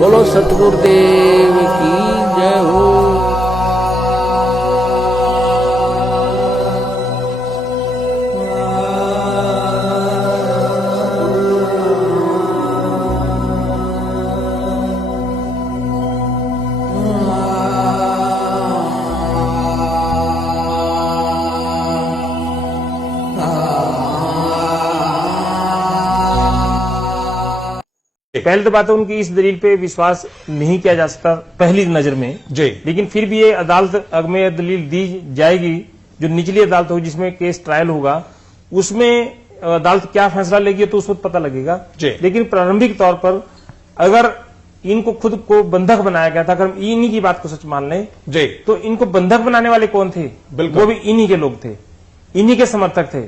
बोलो सतगुरुदेव की जय हो। पहले तो बात है उनकी इस दलील पे विश्वास नहीं किया जा सकता पहली नजर में जी। लेकिन फिर भी ये अदालत में यह दलील दी जाएगी जो निचली अदालत होगी जिसमें केस ट्रायल होगा उसमें अदालत क्या फैसला लेगी तो उस वक्त पता लगेगा जी। लेकिन प्रारंभिक तौर पर अगर इनको खुद को बंधक बनाया गया था अगर हम इन्हीं की बात को सच मान लें जी तो इनको बंधक बनाने वाले कौन थे? बिल्कुल। वो भी इन्हीं के लोग थे, इन्हीं के समर्थक थे।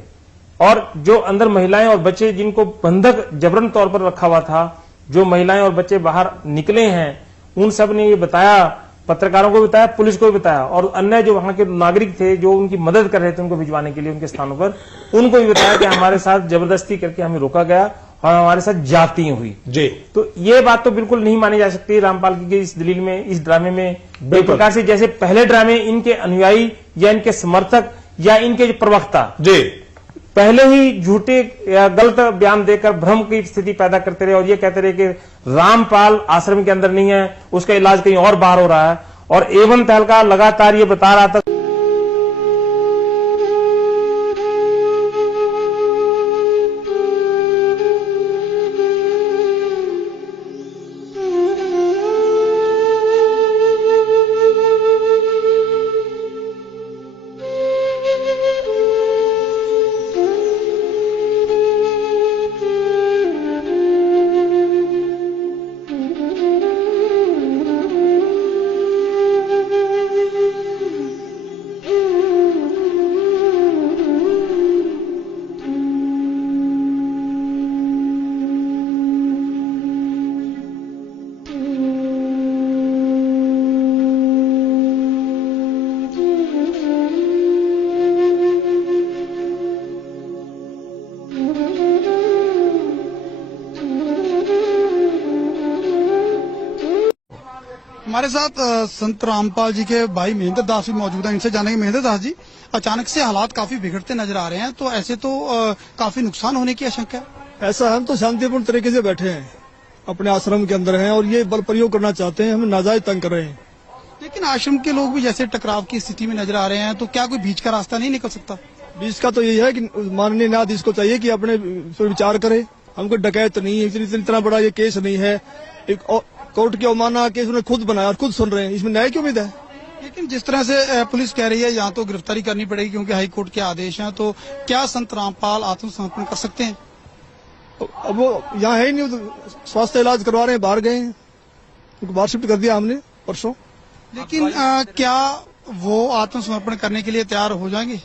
और जो अंदर महिलाएं और बच्चे जिनको बंधक जबरन तौर पर रखा हुआ था, जो महिलाएं और बच्चे बाहर निकले हैं उन सब ने ये बताया, पत्रकारों को बताया, पुलिस को भी बताया और अन्य जो वहां के नागरिक थे जो उनकी मदद कर रहे थे उनको भिजवाने के लिए उनके स्थानों पर, उनको भी बताया कि हमारे साथ जबरदस्ती करके हमें रोका गया और हमारे साथ जाती हुई। जी। तो ये बात तो बिल्कुल नहीं मानी जा सकती रामपाल की इस दलील में, इस ड्रामे में। एक प्रकार से जैसे पहले ड्रामे इनके अनुयायी या इनके समर्थक या इनके जो प्रवक्ता जी पहले ही झूठे या गलत बयान देकर भ्रम की स्थिति पैदा करते रहे और ये कहते रहे कि रामपाल आश्रम के अंदर नहीं है, उसका इलाज कहीं और बाहर हो रहा है। और एवं तहलका लगातार ये बता रहा था हमारे साथ संत रामपाल जी के भाई महेंद्र दास भी मौजूद हैं। इनसे जानेंगे, महेंद्र दास जी, अचानक से हालात काफी बिगड़ते नजर आ रहे हैं, तो ऐसे तो काफी नुकसान होने की आशंका है। ऐसा हम तो शांतिपूर्ण तरीके से बैठे हैं, अपने आश्रम के अंदर हैं और ये बल प्रयोग करना चाहते हैं, हमें नाजायज तंग कर रहे हैं। लेकिन आश्रम के लोग भी जैसे टकराव की स्थिति में नजर आ रहे हैं, तो क्या कोई बीच का रास्ता नहीं निकल सकता? बीच का तो यही है कि माननीय न्यायाधीश को चाहिए कि अपने पर विचार करे। हमको डकैत नहीं है, इतना बड़ा ये केस नहीं है, एक कोर्ट की अवमानना केस उन्होंने खुद बनाया और खुद सुन रहे हैं, इसमें न्याय की उम्मीद है। लेकिन जिस तरह से पुलिस कह रही है यहाँ तो गिरफ्तारी करनी पड़ेगी क्योंकि हाईकोर्ट के आदेश हैं, तो क्या संत रामपाल आत्मसमर्पण कर सकते हैं? अब वो यहाँ है ही नहीं, स्वास्थ्य इलाज करवा रहे हैं, बाहर गए हैं, उनको बाहर शिफ्ट कर दिया हमने परसों। लेकिन क्या वो आत्मसमर्पण करने के लिए तैयार हो जाएंगे?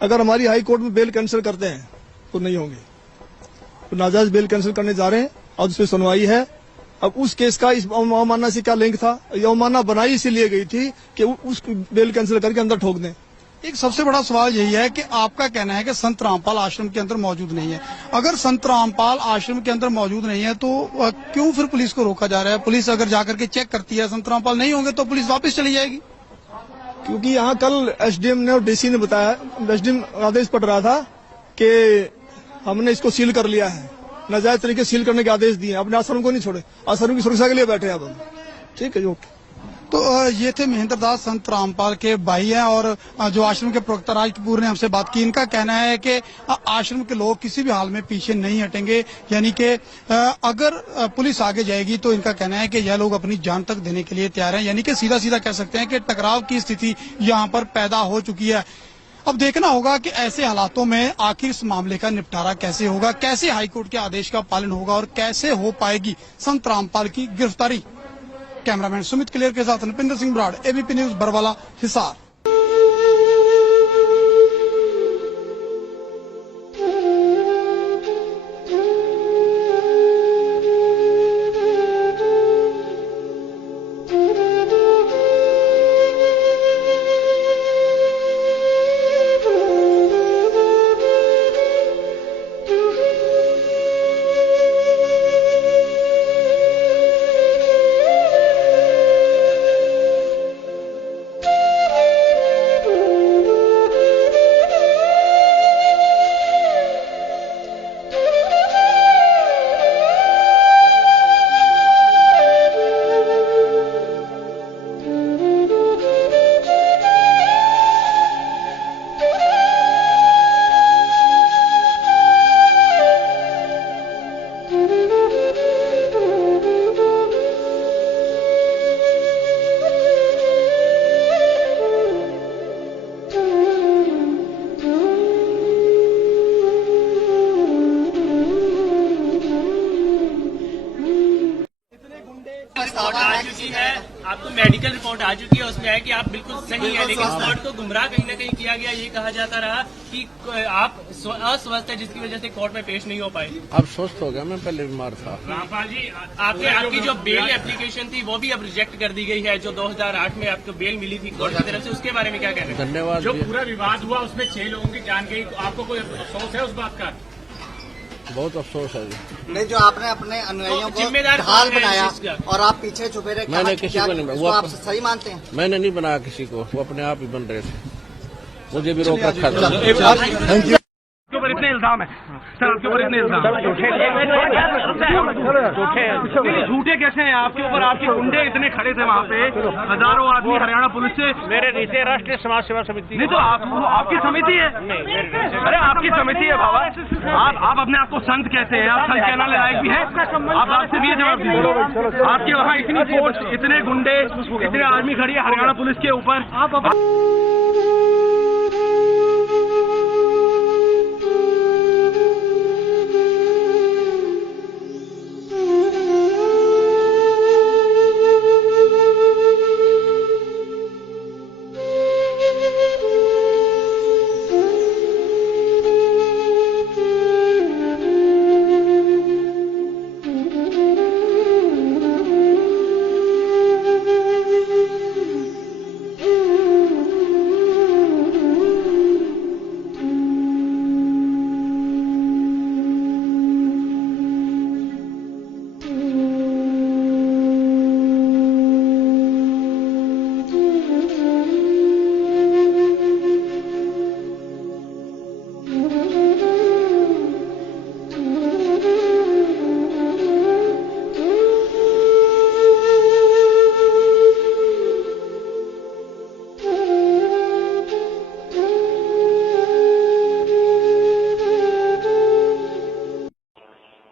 अगर हमारी हाई कोर्ट में बेल कैंसिल करते हैं तो नहीं होंगे, तो नाजायज बेल कैंसिल करने जा रहे हैं और उस पर सुनवाई है। अब उस केस का इस अवमानना से क्या लिंक था? ये अवमानना बनाई इसीलिए गई थी कि उस बेल कैंसिल करके अंदर ठोक दें। एक सबसे बड़ा सवाल यही है कि आपका कहना है कि संत रामपाल आश्रम के अंदर मौजूद नहीं है। अगर संत रामपाल आश्रम के अंदर मौजूद नहीं है तो क्यों फिर पुलिस को रोका जा रहा है? पुलिस अगर जाकर के चेक करती है संत रामपाल नहीं होंगे तो पुलिस वापस चली जाएगी। क्योंकि यहाँ कल एसडीएम ने और डीसी ने बताया, एसडीएम आदेश पड़ रहा था कि हमने इसको सील कर लिया है, नाजायज तरीके सील करने के आदेश दिए, अपने आश्रम को नहीं छोड़े, आश्रम की सुरक्षा के लिए बैठे अब हम। ठीक है, ओके। तो ये थे महेंद्र दास, संत रामपाल के भाई हैं और जो आश्रम के प्रवक्ता राज कपूर ने हमसे बात की। इनका कहना है कि आश्रम के लोग किसी भी हाल में पीछे नहीं हटेंगे, यानी कि अगर पुलिस आगे जाएगी तो इनका कहना है कि यह लोग अपनी जान तक देने के लिए तैयार हैं, यानी कि सीधा सीधा कह सकते हैं कि टकराव की स्थिति यहाँ पर पैदा हो चुकी है। अब देखना होगा कि ऐसे हालातों में आखिर इस मामले का निपटारा कैसे होगा, कैसे हाईकोर्ट के आदेश का पालन होगा और कैसे हो पाएगी संत रामपाल की गिरफ्तारी। कैमरामैन सुमित क्लियर के साथ Nripinder Singh Brar, ABP news, Barwala, Hisar. Report आ चुकी है, आपको मेडिकल रिपोर्ट आ चुकी है, उसमें है कि आप बिल्कुल सही है, लेकिन कोर्ट को गुमराह कहीं न कहीं किया गया। ये कहा जाता रहा कि आप अस्वस्थ है, जिसकी वजह से कोर्ट में पेश नहीं हो पाए। अब स्वस्थ हो गया, मैं पहले बीमार था। रामपाल जी, आपकी जो बेल एप्लीकेशन थी वो भी अब रिजेक्ट कर दी गई है, जो 2008 में आपको बेल मिली थी कोर्ट की तरफ से, उसके बारे में क्या कहना है? धन्यवाद। जो पूरा विवाद हुआ उसमें 6 लोगों की जान गई, तो आपको कोई अफसोस है उस बात का? बहुत अफसोस है जी। नहीं, जो आपने अपने अनुयायियों को जिम्मेदार ढाल कौन है बनाया इस चीज़ का? और आप पीछे छुपे रहे, मैंने किसी को नहीं उसको आप सही मानते हैं? मैंने नहीं बनाया किसी को, वो अपने आप ही बन रहे थे, मुझे भी रोक रखा था। आपके ऊपर इतने इल्जाम है सर, आपके ऊपर इतने इल्जाम झूठे कैसे हैं आपके ऊपर? आपके गुंडे इतने खड़े थे वहाँ पे, हजारों आदमी हरियाणा पुलिस से। मेरे नीचे राष्ट्रीय समाज सेवा समिति। नहीं तो आपकी समिति है? अरे आपकी समिति है बाबा, आप अपने आप को संत कहते हैं, आप संत कहने लायक भी है? आप आपसे भी जवाब दीजिए। आपके वहाँ इतनी फोर्स, इतने गुंडे, इतने आर्मी खड़ी है हरियाणा पुलिस के ऊपर।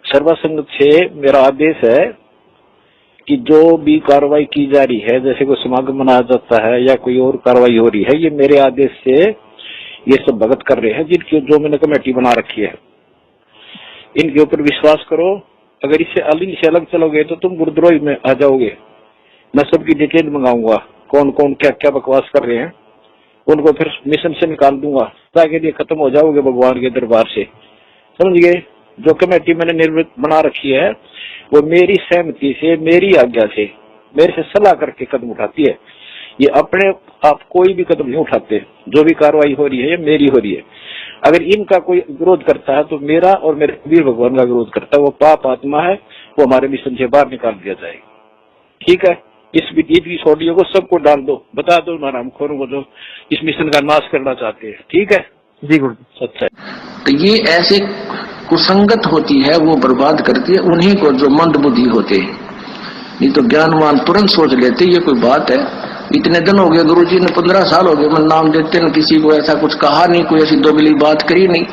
सर्व संघ से मेरा आदेश है कि जो भी कार्रवाई की जा रही है, जैसे कोई समागम मनाया जाता है या कोई और कार्रवाई हो रही है, ये मेरे आदेश से ये सब भगत कर रहे हैं, जिनकी जो मैंने कमेटी बना रखी है। इनके ऊपर विश्वास करो, अगर इससे अलग चलोगे तो तुम गुरुद्रोही में आ जाओगे। मैं सबकी डिटेल मंगाऊंगा, कौन कौन क्या क्या बकवास कर रहे हैं, उनको फिर मिशन से निकाल दूंगा, ताकि ये खत्म हो जाओगे भगवान के दरबार से, समझ गए। जो कमेटी मैंने निर्मित बना रखी है वो मेरी सहमति से, मेरी आज्ञा से, मेरे से सलाह करके कदम उठाती है। ये अपने आप कोई भी कदम नहीं उठाते। जो भी कार्रवाई हो रही है ये मेरी हो रही है। अगर इनका कोई विरोध करता है तो मेरा और मेरे वीर भगवान का विरोध करता है, वो पाप आत्मा है, वो हमारे मिशन से बाहर निकाल दिया जाएगा। ठीक है, इस ऑडियो को सबको डाल दो, बता दो हरामखोरों को जो इस मिशन का नाश करना चाहते हैं। ठीक है जी गुरु, सच्चा है। तो ये ऐसे कुसंगत होती है, वो बर्बाद करती है उन्हीं को जो मंद बुद्धि होते हैं। नहीं तो ज्ञानवान तुरंत सोच लेते ये कोई बात है। इतने दिन हो गए गुरुजी ने, 15 साल हो गए, मैं नाम देते न, किसी को ऐसा कुछ कहा नहीं, कोई ऐसी दोगली बात करी नहीं।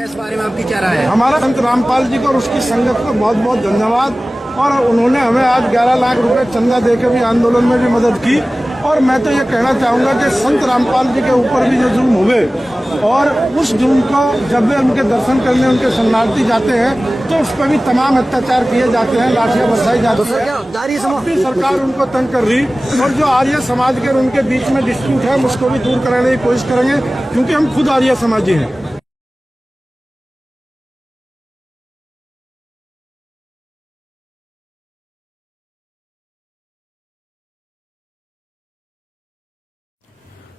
इस बारे में आपकी क्या राय है? हमारा संत रामपाल जी को और उसकी संगत को बहुत बहुत धन्यवाद। और उन्होंने हमें आज 11 लाख रुपए चंदा देकर भी आंदोलन में भी मदद की। और मैं तो ये कहना चाहूंगा कि संत रामपाल जी के ऊपर भी जो जुल्म हुए, और उस जुल्म को जब वे उनके दर्शन करने उनके शरणार्थी जाते हैं तो उस पर भी तमाम अत्याचार किए जाते हैं, लाठियां बरसाई जाती है। सरकार उनको तंग कर रही, और जो आर्य समाज के उनके बीच में डिस्प्यूट है उसको भी दूर कराने की कोशिश करेंगे, क्योंकि हम खुद आर्य समाजी हैं।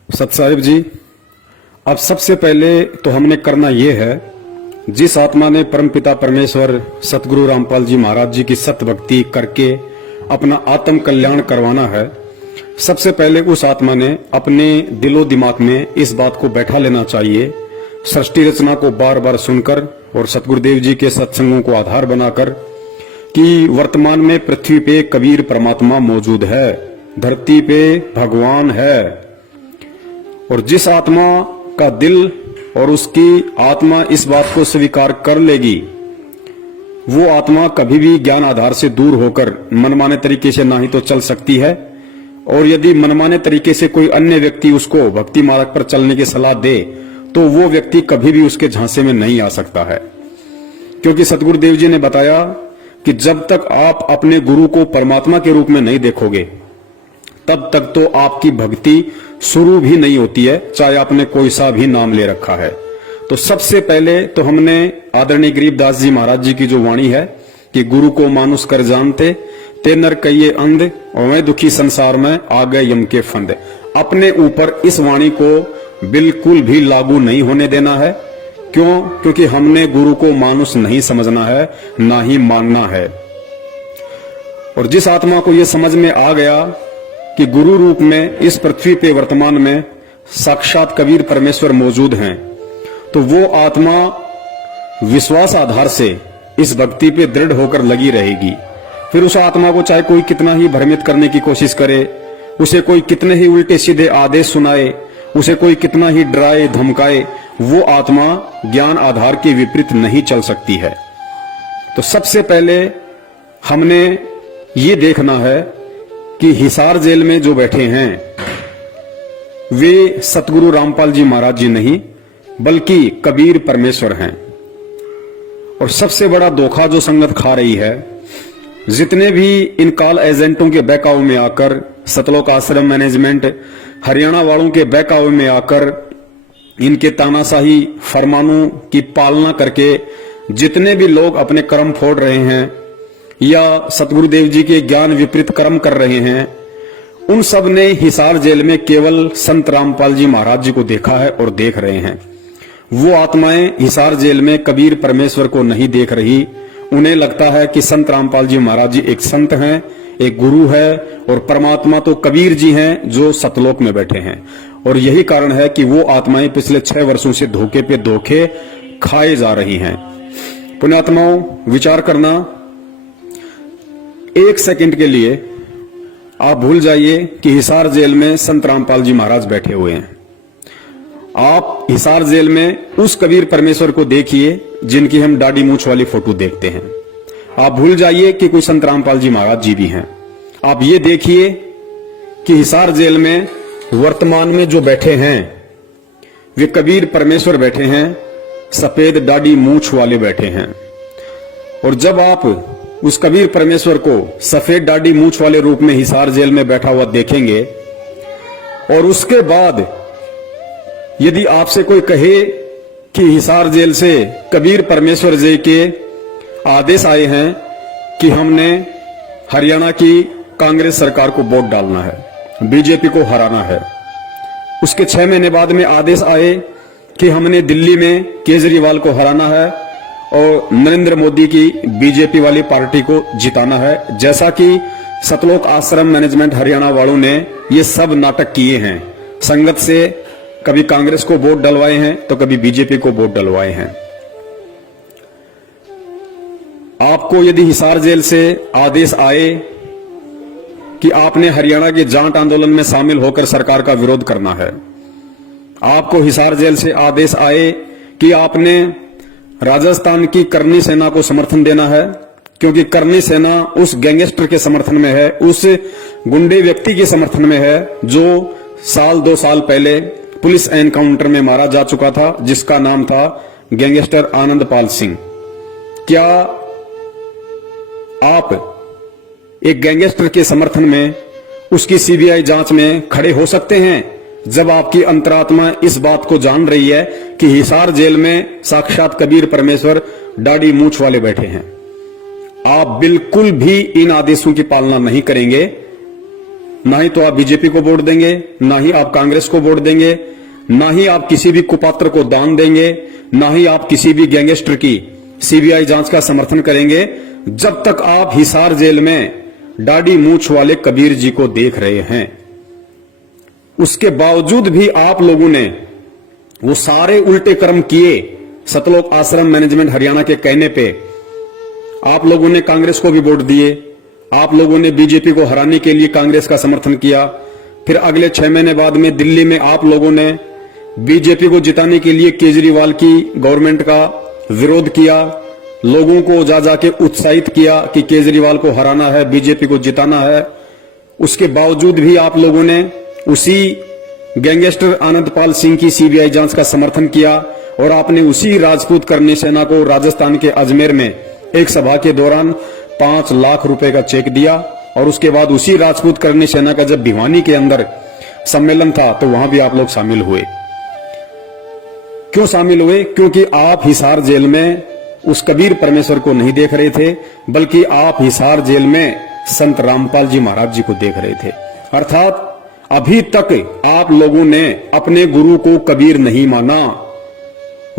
सत साहिब जी, अब सबसे पहले तो हमने करना ये है, जिस आत्मा ने परमपिता परमेश्वर सतगुरु रामपाल जी महाराज जी की सत भक्ति करके अपना आत्म कल्याण करवाना है, सबसे पहले उस आत्मा ने अपने दिलो दिमाग में इस बात को बैठा लेना चाहिए सृष्टि रचना को बार बार सुनकर और सतगुरुदेव जी के सत्संगों को आधार बनाकर कि वर्तमान में पृथ्वी पे कबीर परमात्मा मौजूद है, धरती पे भगवान है, और जिस आत्मा का दिल और उसकी आत्मा इस बात को स्वीकार कर लेगी, वो आत्मा कभी भी ज्ञान आधार से दूर होकर मनमाने तरीके से ना ही तो चल सकती है, और यदि मनमाने तरीके से कोई अन्य व्यक्ति उसको भक्ति मार्ग पर चलने की सलाह दे तो वो व्यक्ति कभी भी उसके झांसे में नहीं आ सकता है। क्योंकि सतगुरुदेव जी ने बताया कि जब तक आप अपने गुरु को परमात्मा के रूप में नहीं देखोगे तब तक तो आपकी भक्ति शुरू भी नहीं होती है, चाहे आपने कोई सा भी नाम ले रखा है। तो सबसे पहले तो हमने आदरणीय गरीबदास जी महाराज जी की जो वाणी है कि गुरु को मानुष कर जानते ते नर कहिए अंध और मैं दुखी संसार में आ गए यम के फंद, अपने ऊपर इस वाणी को बिल्कुल भी लागू नहीं होने देना है। क्यों? क्योंकि हमने गुरु को मानुष नहीं समझना है, ना ही मानना है। और जिस आत्मा को यह समझ में आ गया कि गुरु रूप में इस पृथ्वी पे वर्तमान में साक्षात कबीर परमेश्वर मौजूद हैं, तो वो आत्मा विश्वास आधार से इस भक्ति पे दृढ़ होकर लगी रहेगी। फिर उस आत्मा को चाहे कोई कितना ही भ्रमित करने की कोशिश करे, उसे कोई कितने ही उल्टे सीधे आदेश सुनाए, उसे कोई कितना ही डराए धमकाए, वो आत्मा ज्ञान आधार के विपरीत नहीं चल सकती है। तो सबसे पहले हमने ये देखना है कि हिसार जेल में जो बैठे हैं वे सतगुरु रामपाल जी महाराज जी नहीं बल्कि कबीर परमेश्वर हैं। और सबसे बड़ा धोखा जो संगत खा रही है, जितने भी इन कॉल एजेंटों के बहकावे में आकर, सतलोक आश्रम मैनेजमेंट हरियाणा वालों के बहकावे में आकर, इनके तानाशाही फरमानों की पालना करके जितने भी लोग अपने कर्म फोड़ रहे हैं या सतगुरुदेव जी के ज्ञान विपरीत कर्म कर रहे हैं, उन सब ने हिसार जेल में केवल संत रामपाल जी महाराज जी को देखा है और देख रहे हैं। वो आत्माएं हिसार जेल में कबीर परमेश्वर को नहीं देख रही। उन्हें लगता है कि संत रामपाल जी महाराज जी एक संत हैं, एक गुरु है, और परमात्मा तो कबीर जी हैं जो सतलोक में बैठे हैं। और यही कारण है कि वो आत्माएं पिछले 6 वर्षों से धोखे पे धोखे खाए जा रही हैं। पुण्यात्माओं, विचार करना, 1 सेकंड के लिए आप भूल जाइए कि हिसार जेल में संत रामपाल जी महाराज बैठे हुए हैं। आप हिसार जेल में उस कबीर परमेश्वर को देखिए जिनकी हम दाढ़ी मूंछ वाली फोटो देखते हैं। आप भूल जाइए कि कोई संत रामपाल जी महाराज जी भी हैं। आप ये देखिए कि हिसार जेल में वर्तमान में जो बैठे हैं वे कबीर परमेश्वर बैठे हैं, सफेद दाढ़ी मूंछ वाले बैठे हैं। और जब आप उस कबीर परमेश्वर को सफेद दाढ़ी मूंछ वाले रूप में हिसार जेल में बैठा हुआ देखेंगे, और उसके बाद यदि आपसे कोई कहे कि हिसार जेल से कबीर परमेश्वर जी के आदेश आए हैं कि हमने हरियाणा की कांग्रेस सरकार को वोट डालना है, बीजेपी को हराना है, उसके 6 महीने बाद में आदेश आए कि हमने दिल्ली में केजरीवाल को हराना है और नरेंद्र मोदी की बीजेपी वाली पार्टी को जिताना है, जैसा कि सतलोक आश्रम मैनेजमेंट हरियाणा वालों ने ये सब नाटक किए हैं। संगत से कभी कांग्रेस को वोट डलवाए हैं तो कभी बीजेपी को वोट डलवाए हैं। आपको यदि हिसार जेल से आदेश आए कि आपने हरियाणा के जाट आंदोलन में शामिल होकर सरकार का विरोध करना है, आपको हिसार जेल से आदेश आए कि आपने राजस्थान की करनी सेना को समर्थन देना है, क्योंकि करनी सेना उस गैंगस्टर के समर्थन में है, उस गुंडे व्यक्ति के समर्थन में है जो 1-2 साल पहले पुलिस एनकाउंटर में मारा जा चुका था, जिसका नाम था गैंगस्टर आनंदपाल सिंह। क्या आप एक गैंगस्टर के समर्थन में उसकी सीबीआई जांच में खड़े हो सकते हैं जब आपकी अंतरात्मा इस बात को जान रही है कि हिसार जेल में साक्षात कबीर परमेश्वर दाढ़ी मूंछ वाले बैठे हैं? आप बिल्कुल भी इन आदेशों की पालना नहीं करेंगे। ना ही तो आप बीजेपी को वोट देंगे, ना ही आप कांग्रेस को वोट देंगे, ना ही आप किसी भी कुपात्र को दान देंगे, ना ही आप किसी भी गैंगस्टर की सीबीआई जांच का समर्थन करेंगे, जब तक आप हिसार जेल में दाढ़ी मूंछ वाले कबीर जी को देख रहे हैं। उसके बावजूद भी आप लोगों ने वो सारे उल्टे कर्म किए सतलोक आश्रम मैनेजमेंट हरियाणा के कहने पे। आप लोगों ने कांग्रेस को भी वोट दिए, आप लोगों ने बीजेपी को हराने के लिए कांग्रेस का समर्थन किया। फिर अगले 6 महीने बाद में दिल्ली में आप लोगों ने बीजेपी को जिताने के लिए केजरीवाल की गवर्नमेंट का विरोध किया, लोगों को जा जाके उत्साहित किया कि केजरीवाल को हराना है, बीजेपी को जिताना है। उसके बावजूद भी आप लोगों ने उसी गैंगस्टर आनंदपाल सिंह की सीबीआई जांच का समर्थन किया और आपने उसी राजपूत करनी सेना को राजस्थान के अजमेर में एक सभा के दौरान 5 लाख रुपए का चेक दिया। और उसके बाद उसी राजपूत करनी सेना का जब भिवानी के अंदर सम्मेलन था तो वहां भी आप लोग शामिल हुए। क्यों शामिल हुए? क्योंकि आप हिसार जेल में उस कबीर परमेश्वर को नहीं देख रहे थे, बल्कि आप हिसार जेल में संत रामपाल जी महाराज जी को देख रहे थे। अर्थात अभी तक आप लोगों ने अपने गुरु को कबीर नहीं माना,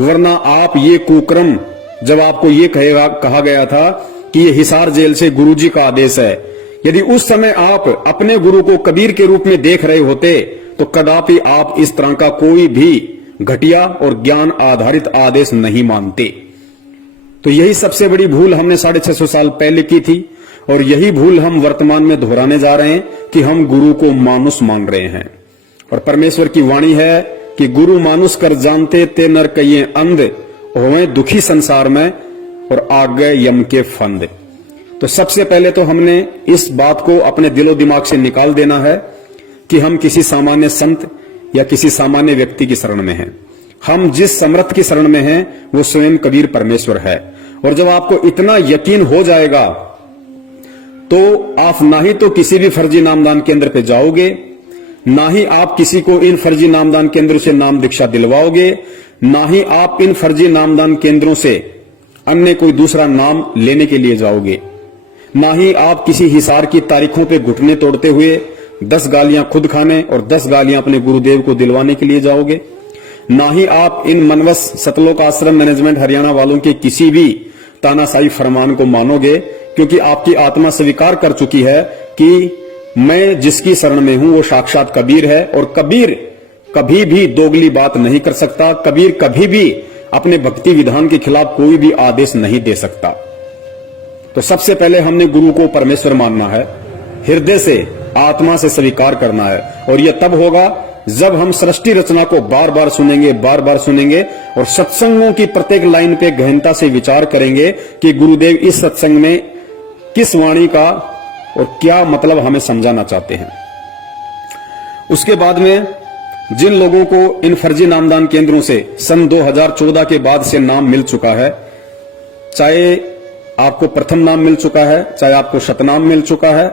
वरना आप ये कुक्रम, जब आपको ये कहा गया था कि ये हिसार जेल से गुरुजी का आदेश है, यदि उस समय आप अपने गुरु को कबीर के रूप में देख रहे होते तो कदापि आप इस तरह का कोई भी घटिया और ज्ञान आधारित आदेश नहीं मानते। तो यही सबसे बड़ी भूल हमने 650 साल पहले की थी और यही भूल हम वर्तमान में दोहराने जा रहे हैं कि हम गुरु को मानुष मान रहे हैं। और परमेश्वर की वाणी है कि गुरु मानुष कर जानते ते नर कहिए अंध, होवे दुखी संसार में और आग गए यम के फंद। तो सबसे पहले तो हमने इस बात को अपने दिलो दिमाग से निकाल देना है कि हम किसी सामान्य संत या किसी सामान्य व्यक्ति की शरण में हैं। हम जिस समर्थ की शरण में हैं वो स्वयं कबीर परमेश्वर है। और जब आपको इतना यकीन हो जाएगा तो आप ना ही तो किसी भी फर्जी नामदान केंद्र पे जाओगे, ना ही आप किसी को इन फर्जी नामदान केंद्रों से नाम दीक्षा दिलवाओगे, ना ही आप इन फर्जी नामदान केंद्रों से अन्य कोई दूसरा नाम लेने के लिए जाओगे, ना ही आप किसी हिसार की तारीखों पे घुटने तोड़ते हुए 10 गालियां खुद खाने और 10 गालियां अपने गुरुदेव को दिलवाने के लिए जाओगे, ना ही आप इन मनवस सतलोक आश्रम मैनेजमेंट हरियाणा वालों के किसी भी तानाशाही फरमान को मानोगे, क्योंकि आपकी आत्मा स्वीकार कर चुकी है कि मैं जिसकी शरण में हूं वो साक्षात कबीर है। और कबीर कभी भी दोगली बात नहीं कर सकता, कबीर कभी भी अपने भक्ति विधान के खिलाफ कोई भी आदेश नहीं दे सकता। तो सबसे पहले हमने गुरु को परमेश्वर मानना है, हृदय से आत्मा से स्वीकार करना है। और यह तब होगा जब हम सृष्टि रचना को बार बार सुनेंगे और सत्संगों की प्रत्येक लाइन पे गहनता से विचार करेंगे कि गुरुदेव इस सत्संग में किस वाणी का और क्या मतलब हमें समझाना चाहते हैं। उसके बाद में जिन लोगों को इन फर्जी नामदान केंद्रों से सन 2014 के बाद से नाम मिल चुका है, चाहे आपको प्रथम नाम मिल चुका है, चाहे आपको शतनाम मिल चुका है,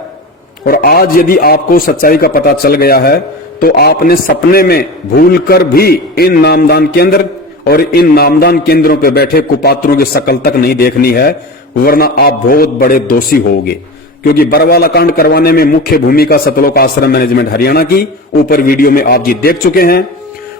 और आज यदि आपको सच्चाई का पता चल गया है तो आपने सपने में भूलकर भी इन नामदान केंद्र और इन नामदान केंद्रों पर बैठे कुपात्रों की शकल तक नहीं देखनी है, वरना आप बहुत बड़े दोषी होगे। क्योंकि बरवाला कांड करवाने में मुख्य भूमिका सतलोक आश्रम मैनेजमेंट हरियाणा की ऊपर वीडियो में आप जी देख चुके हैं।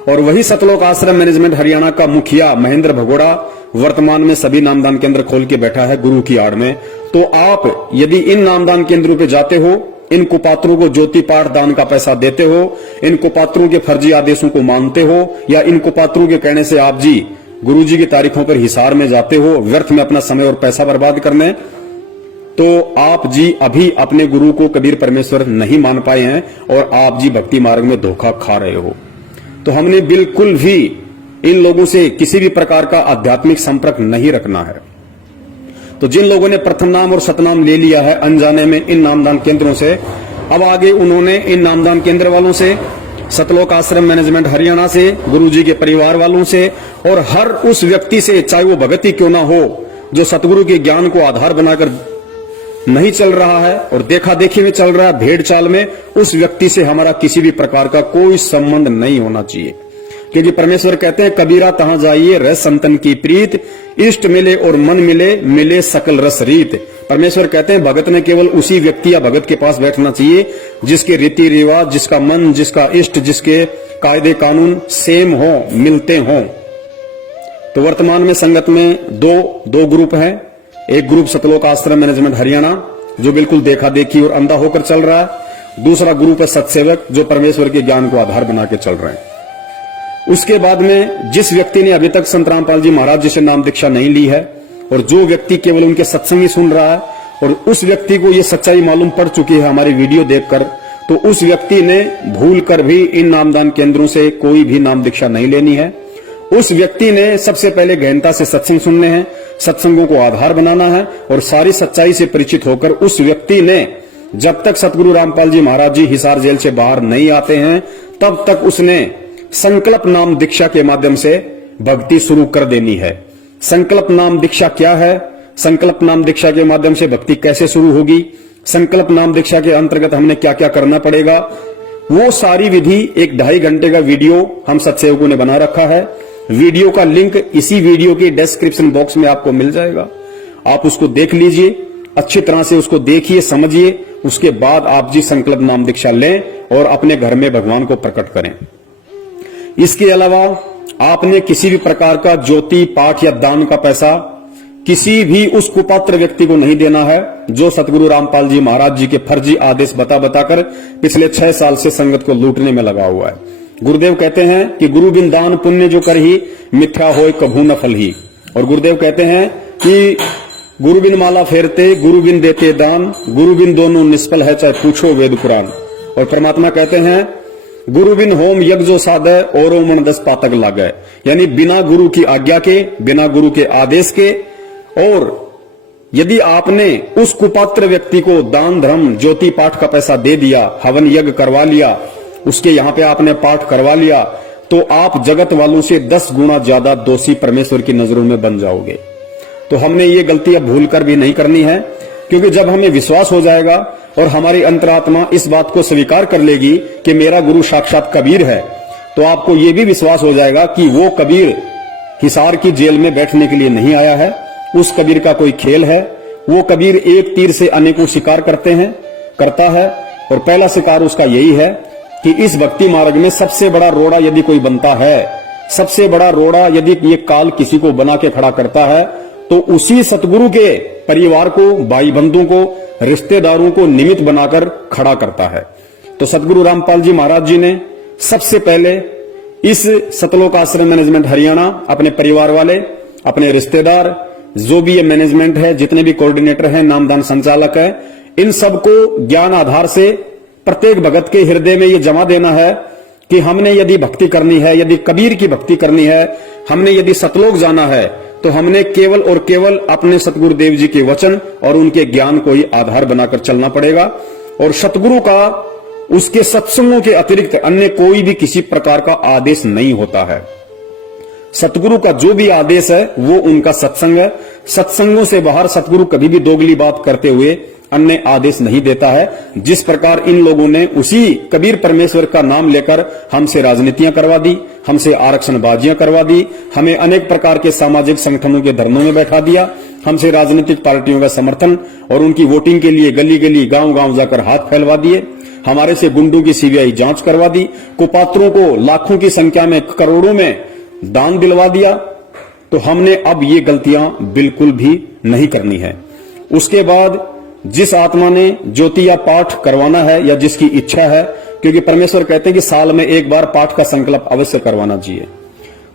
और वही सतलोक आश्रम मैनेजमेंट हरियाणा का मुखिया महेंद्र भगोड़ा वर्तमान में सभी नामदान केंद्र खोल के बैठा है गुरु की आड़ में। तो आप यदि इन नामदान केंद्रों पे जाते हो, इन कुपात्रों को ज्योति पाठ दान का पैसा देते हो, इन कुपात्रों के फर्जी आदेशों को मानते हो, या इन कुपात्रों के कहने से आप जी गुरुजी की तारीखों पर हिसार में जाते हो व्यर्थ में अपना समय और पैसा बर्बाद करने, तो आप जी अभी अपने गुरु को कबीर परमेश्वर नहीं मान पाए हैं और आप जी भक्ति मार्ग में धोखा खा रहे हो। तो हमने बिल्कुल भी इन लोगों से किसी भी प्रकार का आध्यात्मिक संपर्क नहीं रखना है। तो जिन लोगों ने प्रथम नाम और सतनाम ले लिया है अनजाने में इन नामदान केंद्रों से, अब आगे उन्होंने इन नामदान केंद्र वालों से, सतलोक आश्रम मैनेजमेंट हरियाणा से, गुरुजी के परिवार वालों से और हर उस व्यक्ति से, चाहे वो भगत ही क्यों ना हो, जो सतगुरु के ज्ञान को आधार बनाकर नहीं चल रहा है और देखा देखी में चल रहा है, भेड़ चाल में, उस व्यक्ति से हमारा किसी भी प्रकार का कोई संबंध नहीं होना चाहिए। क्योंकि परमेश्वर कहते हैं कबीरा तहां जाइए रह संतन की प्रीत, इष्ट मिले और मन मिले, मिले सकल रस रीत। परमेश्वर कहते हैं भगत ने केवल उसी व्यक्ति या भगत के पास बैठना चाहिए जिसके रीति रिवाज, जिसका मन, जिसका इष्ट, जिसके कायदे कानून सेम हो, मिलते हों। तो वर्तमान में संगत में दो ग्रुप हैं। एक ग्रुप सतलोक आश्रम मैनेजमेंट हरियाणा जो बिल्कुल देखा देखी और अंधा होकर चल रहा है, दूसरा ग्रुप है सत्सेवक जो परमेश्वर के ज्ञान को आधार बना के चल रहे हैं। उसके बाद में जिस व्यक्ति ने अभी तक संत रामपाल जी महाराज जी से नाम दीक्षा नहीं ली है और जो व्यक्ति केवल उनके सत्संग ही सुन रहा है और उस व्यक्ति को ये सच्चाई मालूम पड़ चुकी है हमारी वीडियो देखकर, तो उस व्यक्ति ने भूल कर भी इन नामदान केंद्रों से कोई भी नाम दीक्षा नहीं लेनी है। उस व्यक्ति ने सबसे पहले गहनता से सत्संग सुनने हैं, सत्संगों को आधार बनाना है और सारी सच्चाई से परिचित होकर उस व्यक्ति ने जब तक सतगुरु रामपाल जी महाराज जी हिसार जेल से बाहर नहीं आते हैं तब तक उसने संकल्प नाम दीक्षा के माध्यम से भक्ति शुरू कर देनी है। संकल्प नाम दीक्षा क्या है, संकल्प नाम दीक्षा के माध्यम से भक्ति कैसे शुरू होगी, संकल्प नाम दीक्षा के अंतर्गत हमने क्या क्या करना पड़ेगा, वो सारी विधि एक 2.5 घंटे का वीडियो हम सत्सेवकों ने बना रखा है। वीडियो का लिंक इसी वीडियो के डिस्क्रिप्शन बॉक्स में आपको मिल जाएगा, आप उसको देख लीजिए, अच्छी तरह से उसको देखिए, समझिए, उसके बाद आप जी संकल्प नाम दीक्षा लें और अपने घर में भगवान को प्रकट करें। इसके अलावा आपने किसी भी प्रकार का ज्योति पाठ या दान का पैसा किसी भी उस कुपात्र व्यक्ति को नहीं देना है जो सतगुरु रामपाल जी महाराज जी के फर्जी आदेश बताकर पिछले 6 साल से संगत को लूटने में लगा हुआ है। गुरुदेव कहते हैं कि गुरु बिन दान पुण्य जो कर ही मिथ्या होय कभू न फल ही, और गुरुदेव कहते हैं कि गुरु बिन माला फेरते गुरु बिन देते दान, गुरु बिन दोनों निष्फल है चाहे पूछो वेद कुरान। और परमात्मा कहते हैं गुरु बिन होम यज्ञ जो साधे औरों मन 10 पातक लागे, यानी बिना गुरु की आज्ञा के, बिना गुरु के आदेश के। और यदि आपने उस कुपात्र व्यक्ति को दान धर्म ज्योति पाठ का पैसा दे दिया, हवन यज्ञ करवा लिया, उसके यहां पे आपने पाठ करवा लिया, तो आप जगत वालों से 10 गुना ज्यादा दोषी परमेश्वर की नजरों में बन जाओगे। तो हमने ये गलती अब भूल कर भी नहीं करनी है, क्योंकि जब हमें विश्वास हो जाएगा और हमारी अंतरात्मा इस बात को स्वीकार कर लेगी कि मेरा गुरु साक्षात कबीर है, तो आपको यह भी विश्वास हो जाएगा कि वो कबीर हिसार की जेल में बैठने के लिए नहीं आया है, उस कबीर का कोई खेल है। वो कबीर एक तीर से अनेकों शिकार करता है और पहला शिकार उसका यही है कि इस भक्ति मार्ग में सबसे बड़ा रोड़ा यदि कोई बनता है, सबसे बड़ा रोड़ा यदि ये काल किसी को बना के खड़ा करता है, तो उसी सतगुरु के परिवार को, भाई बंधुओं को, रिश्तेदारों को निमित्त बनाकर खड़ा करता है। तो सतगुरु रामपाल जी महाराज जी ने सबसे पहले इस सतलोक आश्रम मैनेजमेंट हरियाणा अपने परिवार वाले, अपने रिश्तेदार, जो भी ये मैनेजमेंट है, जितने भी कोऑर्डिनेटर हैं, नामदान संचालक है, इन सबको ज्ञान आधार से प्रत्येक भगत के हृदय में ये जमा देना है कि हमने यदि भक्ति करनी है, यदि कबीर की भक्ति करनी है, हमने यदि सतलोक जाना है, तो हमने केवल और केवल अपने सतगुरुदेव जी के वचन और उनके ज्ञान को ही आधार बनाकर चलना पड़ेगा। और सतगुरु का उसके सत्संगों के अतिरिक्त अन्य कोई भी किसी प्रकार का आदेश नहीं होता है। सतगुरु का जो भी आदेश है वो उनका सत्संग है। सत्संगों से बाहर सतगुरु कभी भी दोगली बात करते हुए अन्य आदेश नहीं देता है। जिस प्रकार इन लोगों ने उसी कबीर परमेश्वर का नाम लेकर हमसे राजनीतियां करवा दी, हमसे आरक्षणबाजियां करवा दी, हमें अनेक प्रकार के सामाजिक संगठनों के धरनों में बैठा दिया, हमसे राजनीतिक पार्टियों का समर्थन और उनकी वोटिंग के लिए गली गली गांव गांव जाकर हाथ फैलवा दिए, हमारे से गुंडों की सीबीआई जांच करवा दी, कुपात्रों को लाखों की संख्या में, करोड़ों में दान दिलवा दिया। तो हमने अब ये गलतियां बिल्कुल भी नहीं करनी है। उसके बाद जिस आत्मा ने ज्योति या पाठ करवाना है या जिसकी इच्छा है, क्योंकि परमेश्वर कहते हैं कि साल में एक बार पाठ का संकल्प अवश्य करवाना चाहिए,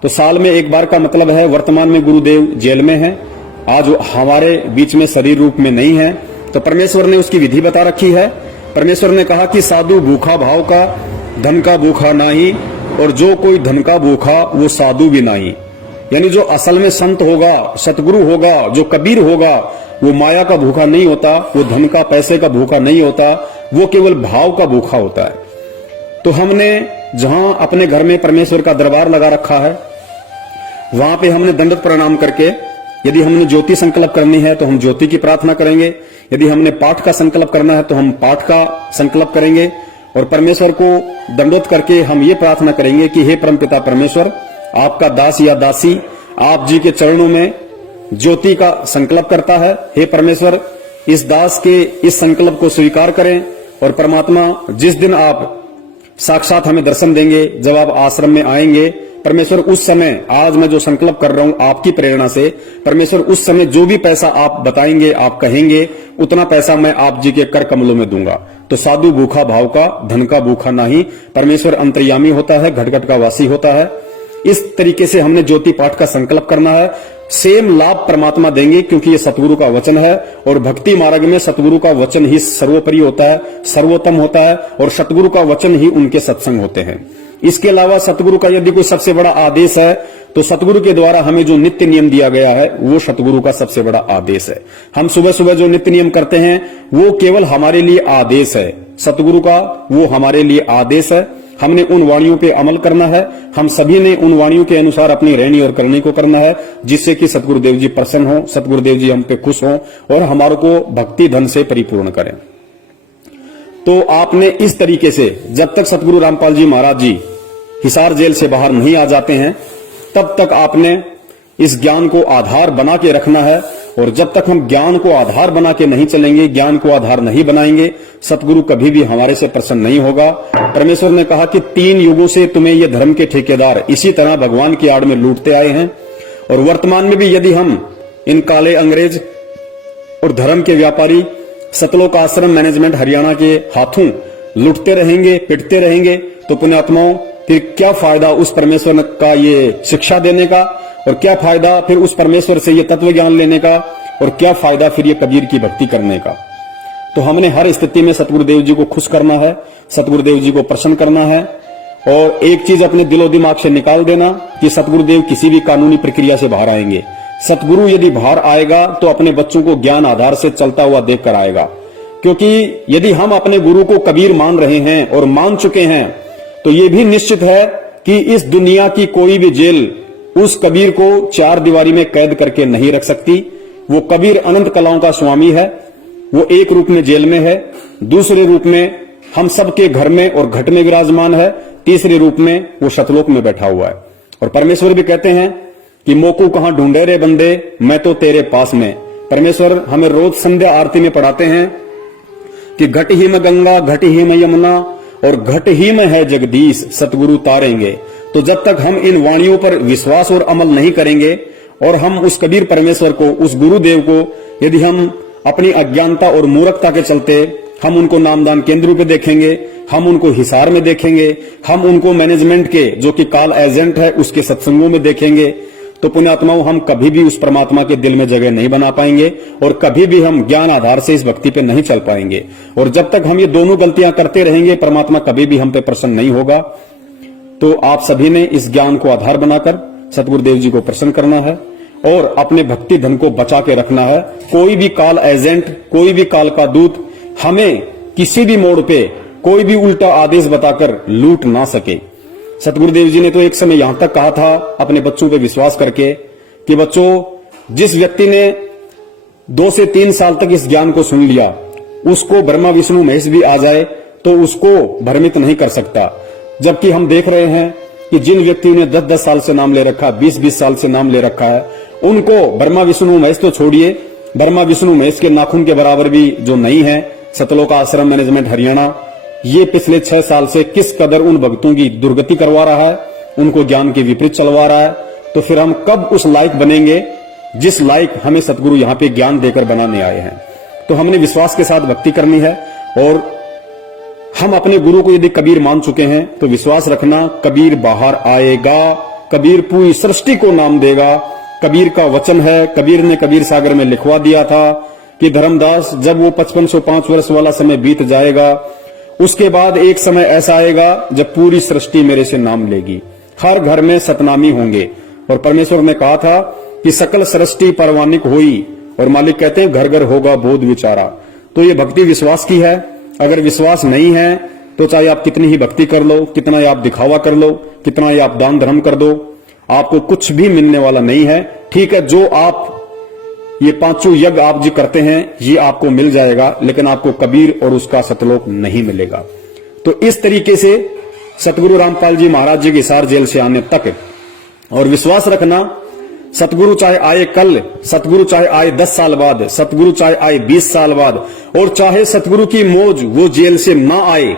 तो साल में एक बार का मतलब है वर्तमान में गुरुदेव जेल में हैं, आज हमारे बीच में शरीर रूप में नहीं है, तो परमेश्वर ने उसकी विधि बता रखी है। परमेश्वर ने कहा कि साधु भूखा भाव का, धन का भूखा नहीं, और जो कोई धन का भूखा वो साधु भी नहीं। यानी जो असल में संत होगा, सतगुरु होगा, जो कबीर होगा, वो माया का भूखा नहीं होता, वो धन का पैसे का भूखा नहीं होता, वो केवल भाव का भूखा होता है। तो हमने जहां अपने घर में परमेश्वर का दरबार लगा रखा है, वहां पे हमने दंडवत प्रणाम करके, यदि हमने ज्योति संकल्प करनी है तो हम ज्योति की प्रार्थना करेंगे, यदि हमने पाठ का संकल्प करना है तो हम पाठ का संकल्प करेंगे, और परमेश्वर को दंडवत करके हम ये प्रार्थना करेंगे कि हे परमपिता परमेश्वर, आपका दास या दासी आप जी के चरणों में ज्योति का संकल्प करता है। हे परमेश्वर, इस दास के इस संकल्प को स्वीकार करें, और परमात्मा जिस दिन आप साक्षात हमें दर्शन देंगे, जब आप आश्रम में आएंगे, परमेश्वर उस समय, आज मैं जो संकल्प कर रहा हूं आपकी प्रेरणा से, परमेश्वर उस समय जो भी पैसा आप बताएंगे, आप कहेंगे, उतना पैसा मैं आप जी के कर कमलों में दूंगा। तो साधु भूखा भाव का, धन का भूखा नहीं। परमेश्वर अंतर्यामी होता है, घट घट का वासी होता है। इस तरीके से हमने ज्योति पाठ का संकल्प करना है। सेम लाभ परमात्मा देंगे क्योंकि ये सतगुरु का वचन है और भक्ति मार्ग में सतगुरु का वचन ही सर्वोपरि होता है, सर्वोत्तम होता है और सतगुरु का वचन ही उनके सत्संग होते हैं। इसके अलावा सतगुरु का यदि कोई सबसे बड़ा आदेश है तो सतगुरु के द्वारा हमें जो नित्य नियम दिया गया है वो सतगुरु का सबसे बड़ा आदेश है। हम सुबह सुबह जो नित्य नियम करते हैं वो केवल हमारे लिए आदेश है, सतगुरु का वो हमारे लिए आदेश है। हमने उन वाणियों पे अमल करना है, हम सभी ने उन वाणियों के अनुसार अपनी रहनी और करनी को करना है, जिससे कि सतगुरुदेव जी प्रसन्न हो, सतगुरुदेव जी हम पे खुश हों और हमारे को भक्ति धन से परिपूर्ण करें। तो आपने इस तरीके से जब तक सतगुरु रामपाल जी महाराज जी हिसार जेल से बाहर नहीं आ जाते हैं तब तक आपने इस ज्ञान को आधार बना के रखना है। और जब तक हम ज्ञान को आधार बना के नहीं चलेंगे, ज्ञान को आधार नहीं बनाएंगे, सतगुरु कभी भी हमारे से प्रसन्न नहीं होगा। परमेश्वर ने कहा कि 3 युगों से तुम्हें ये धर्म के ठेकेदार इसी तरह भगवान की आड़ में लूटते आए हैं और वर्तमान में भी यदि हम इन काले अंग्रेज और धर्म के व्यापारी सतलोक आश्रम मैनेजमेंट हरियाणा के हाथों लूटते रहेंगे, पिटते रहेंगे, तो पुण्यात्माओं फिर क्या फायदा उस परमेश्वर का ये शिक्षा देने का, और क्या फायदा फिर उस परमेश्वर से ये तत्व ज्ञान लेने का, और क्या फायदा फिर ये कबीर की भक्ति करने का। तो हमने हर स्थिति में सतगुरुदेव जी को खुश करना है, सतगुरुदेव जी को प्रसन्न करना है। और एक चीज अपने दिलो दिमाग से निकाल देना कि सतगुरुदेव किसी भी कानूनी प्रक्रिया से बाहर आएंगे। सतगुरु यदि बाहर आएगा तो अपने बच्चों को ज्ञान आधार से चलता हुआ देख कर आएगा, क्योंकि यदि हम अपने गुरु को कबीर मान रहे हैं और मान चुके हैं तो ये भी निश्चित है कि इस दुनिया की कोई भी जेल उस कबीर को 4 दीवारी में कैद करके नहीं रख सकती। वो कबीर अनंत कलाओं का स्वामी है, वो एक रूप में जेल में है, दूसरे रूप में हम सबके घर में और घट में विराजमान है, तीसरे रूप में वो सतलोक में बैठा हुआ है। और परमेश्वर भी कहते हैं कि मोकू कहां ढूंढे रे बंदे, मैं तो तेरे पास में। परमेश्वर हमें रोज संध्या आरती में पढ़ाते हैं कि घट ही में गंगा, घट ही में यमुना और घट ही में है जगदीश, सतगुरु तारेंगे। तो जब तक हम इन वाणियों पर विश्वास और अमल नहीं करेंगे और हम उस कबीर परमेश्वर को, उस गुरुदेव को यदि हम अपनी अज्ञानता और मूर्खता के चलते हम उनको नामदान केंद्रों पे देखेंगे, हम उनको हिसार में देखेंगे, हम उनको मैनेजमेंट के जो कि काल एजेंट है उसके सत्संगों में देखेंगे, तो पुण्यात्माओं हम कभी भी उस परमात्मा के दिल में जगह नहीं बना पाएंगे और कभी भी हम ज्ञान आधार से इस भक्ति पे नहीं चल पाएंगे। और जब तक हम ये दोनों गलतियां करते रहेंगे परमात्मा कभी भी हम पे प्रसन्न नहीं होगा। तो आप सभी ने इस ज्ञान को आधार बनाकर सतगुरुदेव जी को प्रसन्न करना है और अपने भक्ति धन को बचा के रखना है। कोई भी काल एजेंट, कोई भी काल का दूत हमें किसी भी मोड़ पे कोई भी उल्टा आदेश बताकर लूट ना सके। सतगुरुदेव जी ने तो एक समय यहां तक कहा था अपने बच्चों पे विश्वास करके कि बच्चों, जिस व्यक्ति ने 2 से 3 साल तक इस ज्ञान को सुन लिया उसको ब्रह्मा विष्णु महेश भी आ जाए तो उसको भ्रमित नहीं कर सकता। जबकि हम देख रहे हैं कि जिन व्यक्तियों ने 10-10 साल से नाम ले रखा, 20-20 साल से नाम ले रखा है, उनको ब्रह्मा विष्णु महेश तो छोड़िए, ब्रह्मा विष्णु महेश के नाखून के बराबर भी जो नहीं है, सतलोक आश्रम मैनेजमेंट हरियाणा ये पिछले 6 साल से किस कदर उन भक्तों की दुर्गति करवा रहा है, उनको ज्ञान के विपरीत चलवा रहा है। तो फिर हम कब उस लायक बनेंगे जिस लायक हमें सतगुरु यहाँ पे ज्ञान देकर बनाने आए हैं। तो हमने विश्वास के साथ भक्ति करनी है और हम अपने गुरु को यदि कबीर मान चुके हैं तो विश्वास रखना कबीर बाहर आएगा, कबीर पूरी सृष्टि को नाम देगा। कबीर का वचन है, कबीर ने कबीर सागर में लिखवा दिया था कि धर्मदास जब वो 5505 वर्ष वाला समय बीत जाएगा उसके बाद एक समय ऐसा आएगा जब पूरी सृष्टि मेरे से नाम लेगी, हर घर में सतनामी होंगे। और परमेश्वर ने कहा था कि सकल सृष्टि परवानिक हुई और मालिक कहते हैं घर घर होगा बोध विचारा। तो ये भक्ति विश्वास की है। अगर विश्वास नहीं है तो चाहे आप कितनी ही भक्ति कर लो, कितना ही आप दिखावा कर लो, कितना ही आप दान धर्म कर दो, आपको कुछ भी मिलने वाला नहीं है। ठीक है, जो आप ये 5 यज्ञ आप जी करते हैं ये आपको मिल जाएगा, लेकिन आपको कबीर और उसका सतलोक नहीं मिलेगा। तो इस तरीके से सतगुरु रामपाल जी महाराज जी के हिसार जेल से आने तक, और विश्वास रखना सतगुरु चाहे आए कल, सतगुरु चाहे आए 10 साल बाद, सतगुरु चाहे आए 20 साल बाद, और चाहे सतगुरु की मौज वो जेल से ना आए,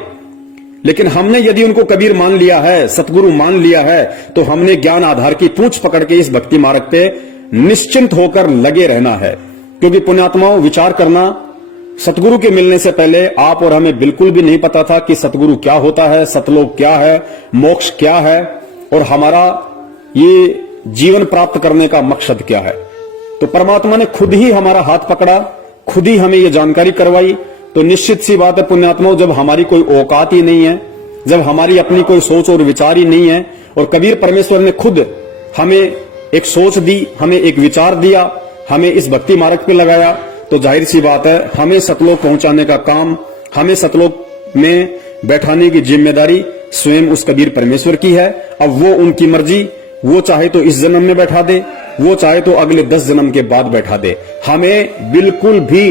लेकिन हमने यदि उनको कबीर मान लिया है, सतगुरु मान लिया है, तो हमने ज्ञान आधार की पूंछ पकड़ के इस भक्ति मार्ग पे निश्चिंत होकर लगे रहना है। क्योंकि पुण्यात्माओं, विचार करना, सतगुरु के मिलने से पहले आप और हमें बिल्कुल भी नहीं पता था कि सतगुरु क्या होता है, सतलोक क्या है, मोक्ष क्या है, और हमारा ये जीवन प्राप्त करने का मकसद क्या है। तो परमात्मा ने खुद ही हमारा हाथ पकड़ा, खुद ही हमें ये जानकारी करवाई। तो निश्चित सी बात है पुण्यात्माओं, जब हमारी कोई औकात ही नहीं है, जब हमारी अपनी कोई सोच और विचार ही नहीं है, और कबीर परमेश्वर ने खुद हमें एक सोच दी, हमें एक विचार दिया, हमें इस भक्ति मार्ग पे लगाया, तो जाहिर सी बात है हमें सतलोक पहुंचाने का काम, हमें सतलोक में बैठाने की जिम्मेदारी स्वयं उस कबीर परमेश्वर की है। अब वो उनकी मर्जी, वो चाहे तो इस जन्म में बैठा दे, वो चाहे तो अगले 10 जन्म के बाद बैठा दे। हमें बिल्कुल भी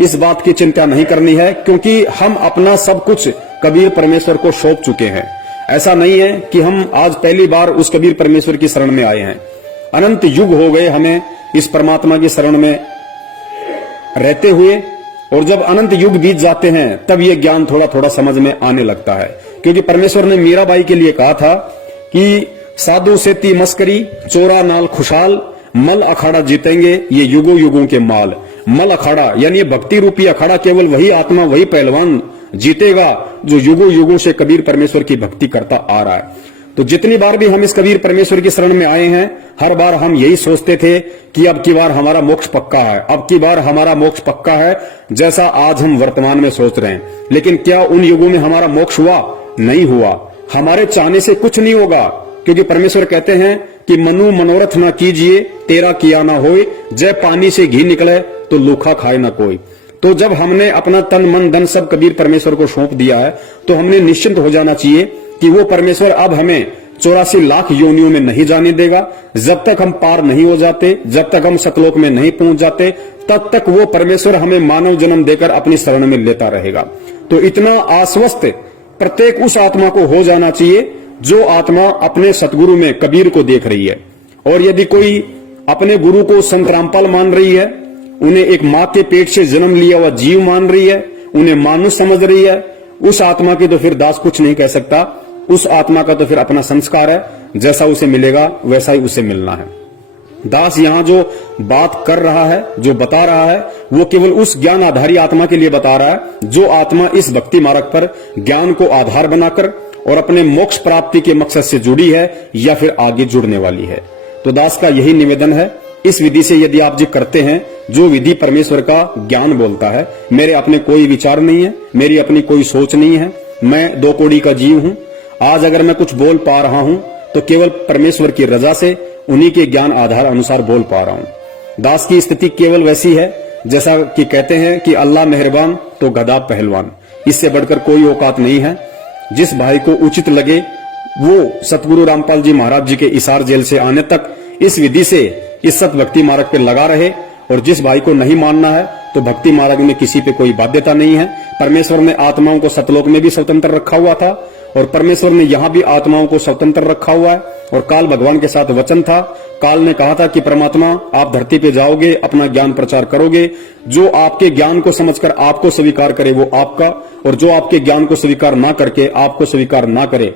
इस बात की चिंता नहीं करनी है, क्योंकि हम अपना सब कुछ कबीर परमेश्वर को सौंप चुके हैं। ऐसा नहीं है कि हम आज पहली बार उस कबीर परमेश्वर की शरण में आए हैं। अनंत युग हो गए हमें इस परमात्मा की शरण में रहते हुए, और जब अनंत युग बीत जाते हैं तब ये ज्ञान थोड़ा थोड़ा समझ में आने लगता है। क्योंकि परमेश्वर ने मीराबाई के लिए कहा था कि साधु सेती मस्करी, चोरा नाल खुशहाल, मल अखाड़ा जीतेंगे ये युगों युगों के माल। मल अखाड़ा यानी भक्ति रूपी अखाड़ा केवल वही आत्मा, वही पहलवान जीतेगा जो युगों युगों से कबीर परमेश्वर की भक्ति करता आ रहा है। तो जितनी बार भी हम इस कबीर परमेश्वर की शरण में आए हैं, हर बार हम यही सोचते थे कि अब की बार हमारा मोक्ष पक्का है, अब की बार हमारा मोक्ष पक्का है, जैसा आज हम वर्तमान में सोच रहे हैं। लेकिन क्या उन युगों में हमारा मोक्ष हुआ? नहीं हुआ। हमारे चाहने से कुछ नहीं होगा, क्योंकि परमेश्वर कहते हैं कि मनु मनोरथ ना कीजिए, तेरा किया ना होए, जय पानी से घी निकले तो लूखा खाए ना कोई। तो जब हमने अपना तन मन धन सब कबीर परमेश्वर को सौंप दिया है, तो हमने निश्चिंत हो जाना चाहिए कि वो परमेश्वर अब हमें 84 लाख योनियों में नहीं जाने देगा। जब तक हम पार नहीं हो जाते, जब तक हम सतलोक में नहीं पहुंच जाते, तब तक वो परमेश्वर हमें मानव जन्म देकर अपनी शरण में लेता रहेगा। तो इतना आश्वस्त प्रत्येक उस आत्मा को हो जाना चाहिए जो आत्मा अपने सतगुरु में कबीर को देख रही है। और यदि कोई अपने गुरु को संत रामपाल मान रही है, उन्हें एक मां के पेट से जन्म लिया हुआ जीव मान रही है, उन्हें मानुष समझ रही है, उस आत्मा की तो फिर दास कुछ नहीं कह सकता। उस आत्मा का तो फिर अपना संस्कार है, जैसा उसे मिलेगा वैसा ही उसे मिलना है। दास यहां जो बात कर रहा है, जो बता रहा है, वो केवल उस ज्ञान आधारी आत्मा के लिए बता रहा है जो आत्मा इस भक्ति मार्ग पर ज्ञान को आधार बनाकर और अपने मोक्ष प्राप्ति के मकसद से जुड़ी है या फिर आगे जुड़ने वाली है। तो दास का यही निवेदन है, इस विधि से यदि आप जी करते हैं जो विधि परमेश्वर का ज्ञान बोलता है, मेरे अपने कोई विचार नहीं है, मेरी अपनी कोई सोच नहीं है, मैं 2 कौड़ी का जीव हूं। आज अगर मैं कुछ बोल पा रहा हूं तो केवल परमेश्वर की रजा से, उन्हीं के ज्ञान आधार अनुसार बोल पा रहा हूं। दास की स्थिति केवल वैसी है जैसा कि कहते हैं कि अल्लाह मेहरबान तो गदा पहलवान, इससे बढ़कर कोई औकात नहीं है। जिस भाई को उचित लगे वो सतगुरु रामपाल जी महाराज जी के इसार जेल से आने तक इस विधि से इस सत भक्ति मार्ग पर लगा रहे, और जिस भाई को नहीं मानना है तो भक्ति मार्ग में किसी पे कोई बाध्यता नहीं है। परमेश्वर ने आत्माओं को सतलोक में भी स्वतंत्र रखा हुआ था, और परमेश्वर ने यहां भी आत्माओं को स्वतंत्र रखा हुआ है। और काल भगवान के साथ वचन था, काल ने कहा था कि परमात्मा आप धरती पे जाओगे, अपना ज्ञान प्रचार करोगे, जो आपके ज्ञान को समझकर आपको स्वीकार करे वो आपका, और जो आपके ज्ञान को स्वीकार ना करके आपको स्वीकार ना करे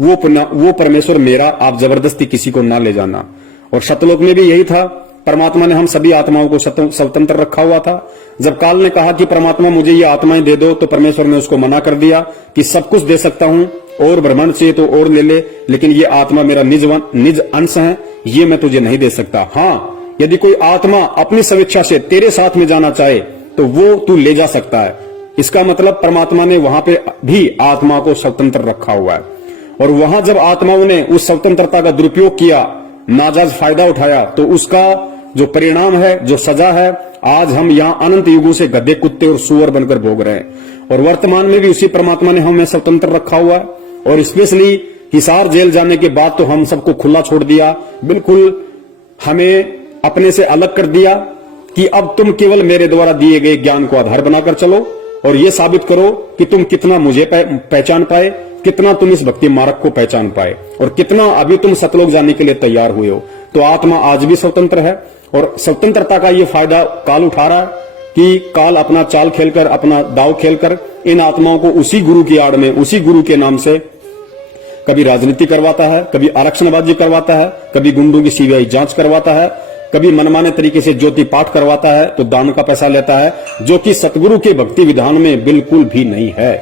वो परमेश्वर मेरा, आप जबरदस्ती किसी को ना ले जाना। और सतलोक में भी यही था, परमात्मा ने हम सभी आत्माओं को स्वतंत्र रखा हुआ था। जब काल ने कहा कि परमात्मा मुझे ये आत्माएं दे दो, तो परमेश्वर ने उसको मना कर दिया कि सब कुछ दे सकता हूं, और ब्रह्मांड से तो और ले ले, लेकिन ये आत्मा मेरा निज अंश है, ये मैं तुझे नहीं दे सकता। हाँ, यदि कोई आत्मा अपनी स्वेच्छा से तेरे साथ में जाना चाहे तो वो तू ले जा सकता है। इसका मतलब परमात्मा ने वहां पे भी आत्मा को स्वतंत्र रखा हुआ है। और वहां जब आत्माओं ने उस स्वतंत्रता का दुरुपयोग किया, नाजायज फायदा उठाया, तो उसका जो परिणाम है, जो सजा है, आज हम यहाँ अनंत युगों से गधे, कुत्ते और सुअर बनकर भोग रहे हैं। और वर्तमान में भी उसी परमात्मा ने हमें स्वतंत्र रखा हुआ है। और स्पेशली हिसार जेल जाने के बाद तो हम सबको खुला छोड़ दिया, बिल्कुल हमें अपने से अलग कर दिया कि अब तुम केवल मेरे द्वारा दिए गए ज्ञान को आधार बनाकर चलो, और ये साबित करो कि तुम कितना मुझे पहचान पाए, कितना तुम इस भक्ति मार्ग को पहचान पाए, और कितना अभी तुम सतलोक जाने के लिए तैयार हुए हो। तो आत्मा आज भी स्वतंत्र है, और स्वतंत्रता का ये फायदा काल उठा रहा है कि काल अपना चाल खेलकर, अपना दाव खेलकर इन आत्माओं को उसी गुरु की आड़ में, उसी गुरु के नाम से कभी राजनीति करवाता है, कभी आरक्षणबाजी करवाता है, कभी गुंडों की सीबीआई जांच करवाता है, कभी मनमाने तरीके से ज्योति पाठ करवाता है, तो दान का पैसा लेता है, जो कि सतगुरु के भक्ति विधान में बिल्कुल भी नहीं है।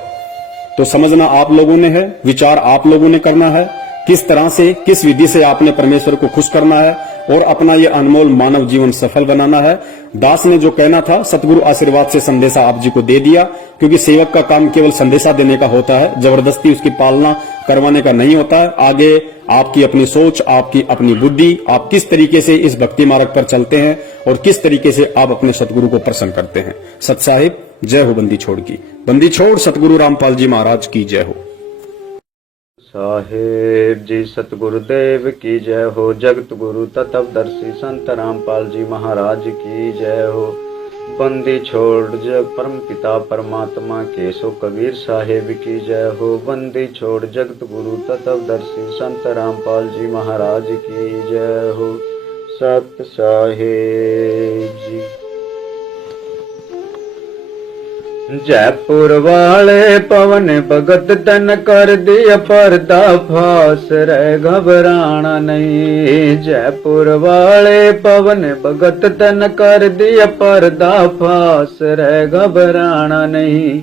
तो समझना आप लोगों ने है, विचार आप लोगों ने करना है। किस तरह से, किस विधि से आपने परमेश्वर को खुश करना है और अपना ये अनमोल मानव जीवन सफल बनाना है। दास ने जो कहना था सतगुरु आशीर्वाद से संदेशा आप जी को दे दिया, क्योंकि सेवक का काम केवल संदेशा देने का होता है, जबरदस्ती उसकी पालना करवाने का नहीं होता है। आगे आपकी अपनी सोच, आपकी अपनी बुद्धि, आप किस तरीके से इस भक्ति मार्ग पर चलते हैं और किस तरीके से आप अपने सतगुरु को प्रसन्न करते हैं। सत साहिब जय हो बंदी छोड़ की। बंदी छोड़ सतगुरु रामपाल जी महाराज की जय हो। साहेब जी सतगुरुदेव की जय हो। जगत गुरु तत्वदर्शी संत रामपाल जी महाराज की जय हो। बंदी छोड़ जग परम पिता परमात्मा केशव कबीर साहेब की जय हो। बंदी छोड़ जगत गुरु तत्वदर्शी संत रामपाल जी महाराज की जय हो। सत साहेब जी। जयपुर वाले पवन भगत तन कर दिया पर्दा फास, रे घबराना नहीं। जयपुर वाले पवन भगत तन कर दिया पर्दा फास, रे घबराना नहीं।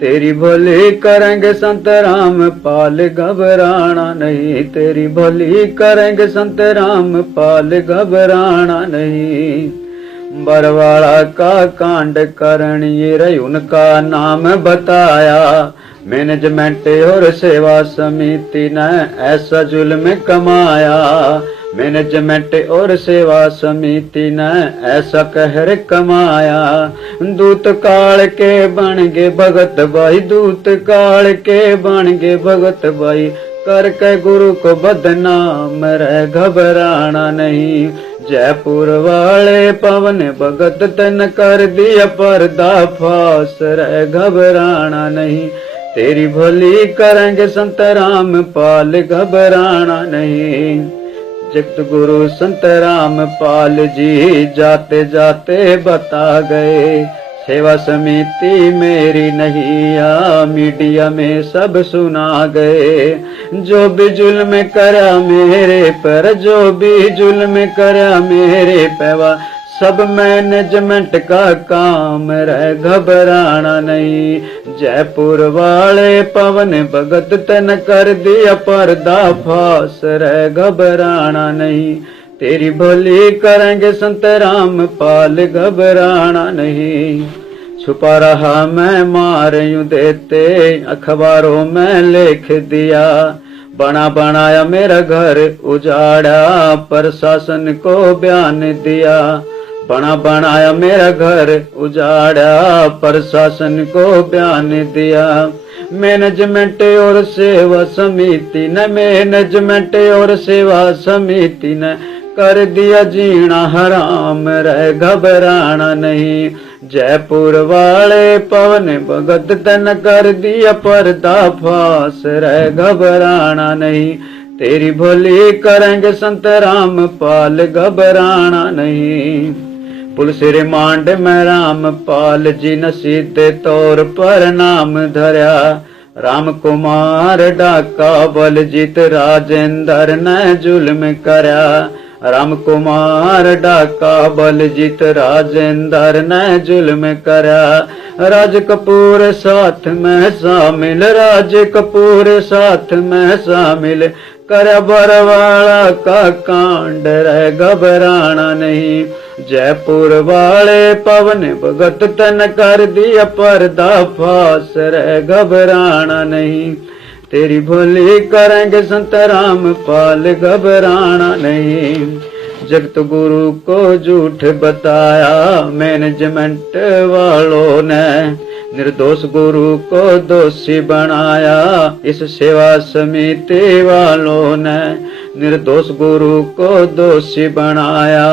तेरी भली करेंगे संत राम पाल, घबराना नहीं। तेरी भली करेंगे संत राम पाल, घबराना नहीं। बरवाड़ा का कांड करण ये रही उनका नाम बताया। मैनेजमेंट और सेवा समिति ने ऐसा जुल्म कमाया। मैनेजमेंट और सेवा समिति ने ऐसा कहर कमाया। दूत काल के बन गे भगत भाई, दूत काल के बन गे भगत भाई। करके गुरु को बदनाम, रे घबराना नहीं। जयपुर वाले पवन भगत तन कर दिया पर्दा फास, रे घबराना नहीं। तेरी भली करेंगे संत राम पाल, घबराना नहीं। जगत गुरु संत राम पाल जी जाते जाते बता गए, सेवा समिति मेरी नहीं आ, मीडिया में सब सुना गए। जो भी जुल्म करा मेरे पर, जो भी जुल्म करा मेरे पैवा, सब मैनेजमेंट का काम, रे घबराना नहीं। जयपुर वाले पवन भगत तन कर दिया पर्दा फास, रे घबराना नहीं। तेरी भली करेंगे संत राम पाल, घबराना नहीं। छुपा रहा मैं मार यूं देते, अखबारों में लिख दिया। बना बनाया मेरा घर उजाड़ा, प्रशासन को बयान दिया। बना बनाया मेरा घर उजाड़ा, प्रशासन को बयान दिया। मैनेजमेंट और सेवा समिति ने, मैनेजमेंट और सेवा समिति ने कर दिया जीना हराम, रे घबराना नहीं। जयपुर वाले पवन भगत तन कर दिया पर्दा फास, रे घबराना नहीं। तेरी भली करेंगे संत राम पाल, घबराना नहीं। पुलिस रिमांड में राम पाल जी ने सीधे तौर पर नाम धरा। राम कुमार डाका बलजीत राजेंद्र ने जुल्म करा। राम कुमार डाका बलजीत राजेंद्र ने जुल्म करा। राज कपूर साथ में शामिल, राज कपूर साथ में शामिल। कर बरवाड़ा का कांड, रे घबराना नहीं। जयपुर वाले पवन भगत तन कर दिया पर्दा फास, रे घबराना नहीं। तेरी भली करेंगे संत राम पाल, घबराना नहीं। जगत गुरु को झूठ बताया मैनेजमेंट वालों ने, निर्दोष गुरु को दोषी बनाया इस सेवा समिति वालों ने। निर्दोष गुरु को दोषी बनाया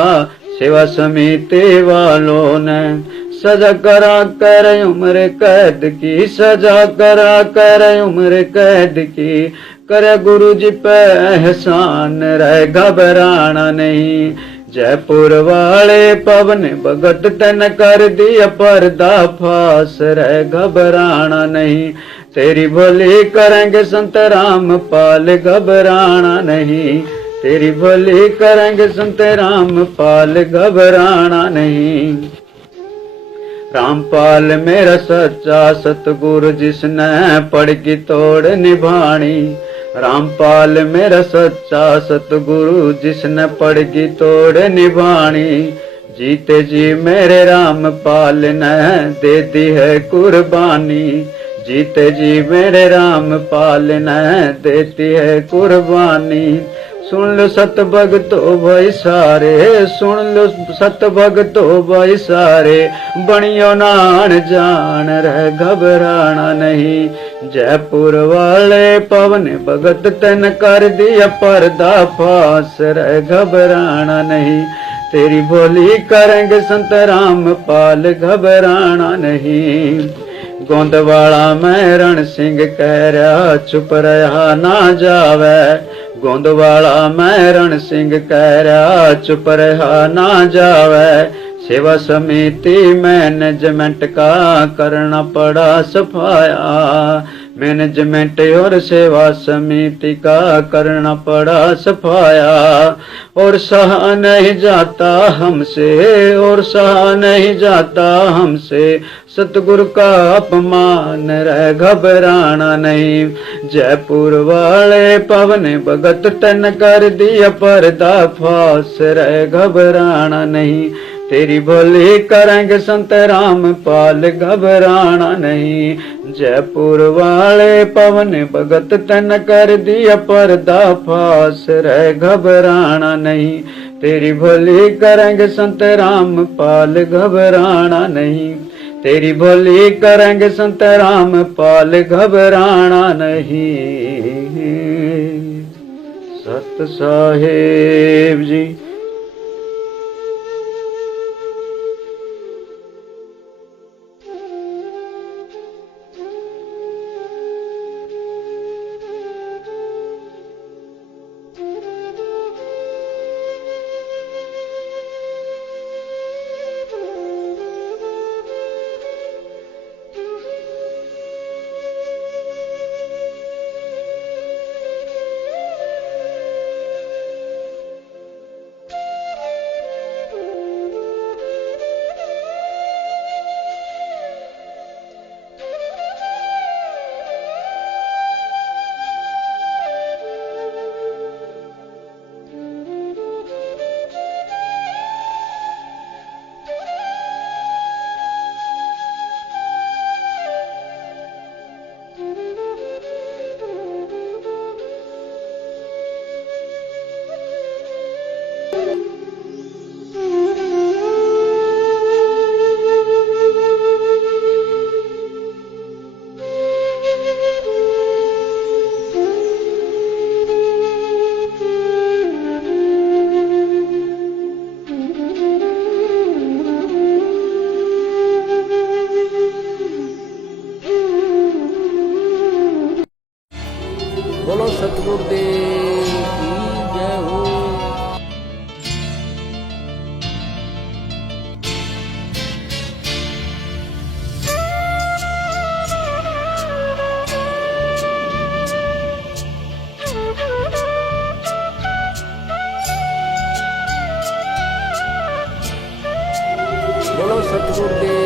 सेवा समिति वालों ने। सजा करा कर उम्र कैद की, सजा करा कर उम्र कैद की। करे गुरु जी पे एहसान, रहे घबराना नहीं। जयपुर वाले पवन भगत तन कर दिया पर्दा फास, रहे घबराना नहीं। तेरी भली करेंगे संत राम पाल, घबराना नहीं। तेरी भली करेंगे संत राम पाल, घबराना नहीं। रामपाल मेरा सच्चा सतगुरु जिसने पड़ की तोड़ निभानी। रामपाल मेरा सच्चा सतगुरु, जिसने पड़गी तोड़ निभानी। जीते जी मेरे रामपाल ने दे दी है कुर्बानी। जीते जी मेरे रामपाल ने देती है कुर्बानी। सुन लो सत भगतो भाई सारे, सुन लो सत भगतो भाई सारे, बनियो नान जान रह घबराना नहीं। जयपुर वाले पवन भगत तन कर दिया पर्दा फास, रह घबराना नहीं। तेरी बोली करेंगे संत रामपाल, घबराना नहीं। गोंदवाला में रण सिंह कह रहा, चुप रहा ना जावे। गोंदवाला में रण सिंह कह रहा, चुप रहा ना जावे। सेवा समिति मैनेजमेंट का करना पड़ा सफाया। मैनेजमेंट और सेवा समिति का करना पड़ा सफाया। और सहा नहीं जाता हमसे, और सहा नहीं जाता हमसे, सतगुरु का अपमान, रह घबराना नहीं। जयपुर वाले पवन भगत तन कर दिया पर्दा फास, रह घबराना नहीं। तेरी भली करेंगे संत रामपाल, घबराना नहीं। जयपुर वाले पवन भगत तन कर दिया पर्दा फास, रह घबराना नहीं। तेरी भली करेंगे संत रामपाल, घबराना नहीं। तेरी भली करेंगे संत रामपाल, घबराना नहीं। सत साहेब जी। बोलो सतगुरुदेव की जय हो। बोलो सतगुरुदेव